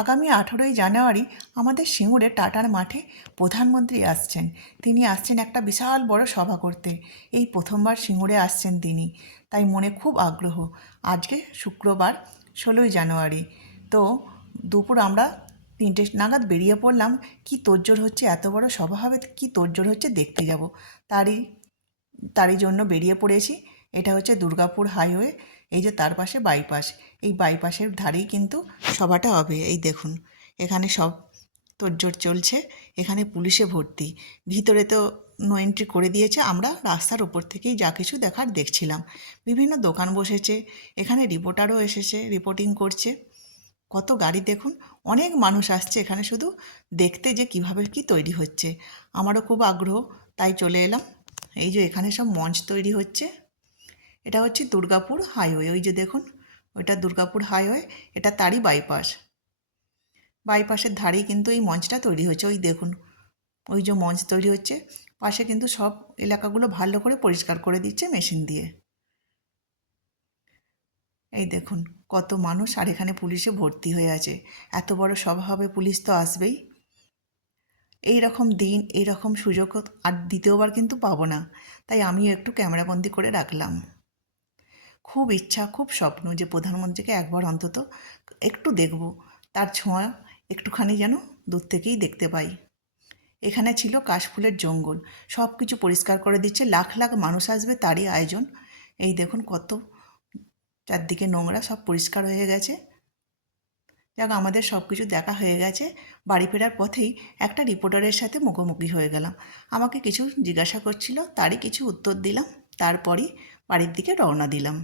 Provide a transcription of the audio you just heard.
আগামী 18ই জানুয়ারি আমাদের সিঙ্গুরে টাটার মাঠে প্রধানমন্ত্রী আসছেন। তিনি আসছেন একটা বিশাল বড় সভা করতে। এই প্রথমবার সিঙ্গুরে আসছেন তিনি, তাই মনে খুব আগ্রহ। আজকে শুক্রবার 16ই জানুয়ারি। তো দুপুর আমরা 3টে নাগাদ বেরিয়ে পড়লাম। কি তোড়জোড় হচ্ছে, এত বড় সভা হবে, কি তোড়জোড় হচ্ছে দেখতে যাব। তারই তারই জন্য বেরিয়ে পড়েছি। এটা হচ্ছে দুর্গাপুর হাইওয়ে। এই যে তার পাশে বাইপাস, এই বাইপাসের ধারেই কিন্তু সভাটা হবে। এই দেখুন, এখানে সব তোড়জোড় চলছে। এখানে পুলিশে ভর্তি। ভিতরে তো নো এন্ট্রি করে দিয়েছে। আমরা রাস্তার ওপর থেকেই যা কিছু দেখার দেখছিলাম। বিভিন্ন দোকান বসেছে, এখানে রিপোর্টারও এসেছে, রিপোর্টিং করছে। কত গাড়ি দেখুন, অনেক মানুষ আসছে এখানে শুধু দেখতে যে কিভাবে কি তৈরি হচ্ছে। আমারও খুব আগ্রহ, তাই চলে এলাম। এই যে এখানে সব মঞ্চ তৈরি হচ্ছে। এটা হচ্ছে দুর্গাপুর হাইওয়ে। ওই যে দেখুন, ওইটা দুর্গাপুর হাইওয়ে, এটা তারই বাইপাস। বাইপাসের ধারেই কিন্তু এই মঞ্চটা তৈরি হচ্ছে। ওই দেখুন, ওই যে মঞ্চ তৈরি হচ্ছে, পাশে কিন্তু সব এলাকাগুলো ভালো করে পরিষ্কার করে দিচ্ছে মেশিন দিয়ে। এই দেখুন কত মানুষ, আর এখানে পুলিশে ভর্তি হয়ে আছে। এত বড় সভা হবে, পুলিশ তো আসবেই। এই রকম দিন, এই রকম সুযোগ আর দ্বিতীয়বার কিন্তু পাবো না, তাই আমিও একটু ক্যামেরাবন্দি করে রাখলাম। খুব ইচ্ছা, খুব স্বপ্ন যে প্রধানমন্ত্রীকে একবার অন্তত একটু দেখব, তার ছোঁয়া একটুখানি যেন দূর থেকেই দেখতে পাই। এখানে ছিল কাশফুলের জঙ্গল, সব কিছু পরিষ্কার করে দিচ্ছে। লাখ লাখ মানুষ আসবে, তারই আয়োজন। এই দেখুন কত চারদিকে নোংরা, সব পরিষ্কার হয়ে গেছে। যাক, আমাদের সব কিছু দেখা হয়ে গেছে। বাড়ি ফেরার পথেই একটা রিপোর্টারের সাথে মুখোমুখি হয়ে গেলাম। আমাকে কিছু জিজ্ঞাসা করছিল, তারই কিছু উত্তর দিলাম। তারপরই বাড়ির দিকে রওনা দিলাম।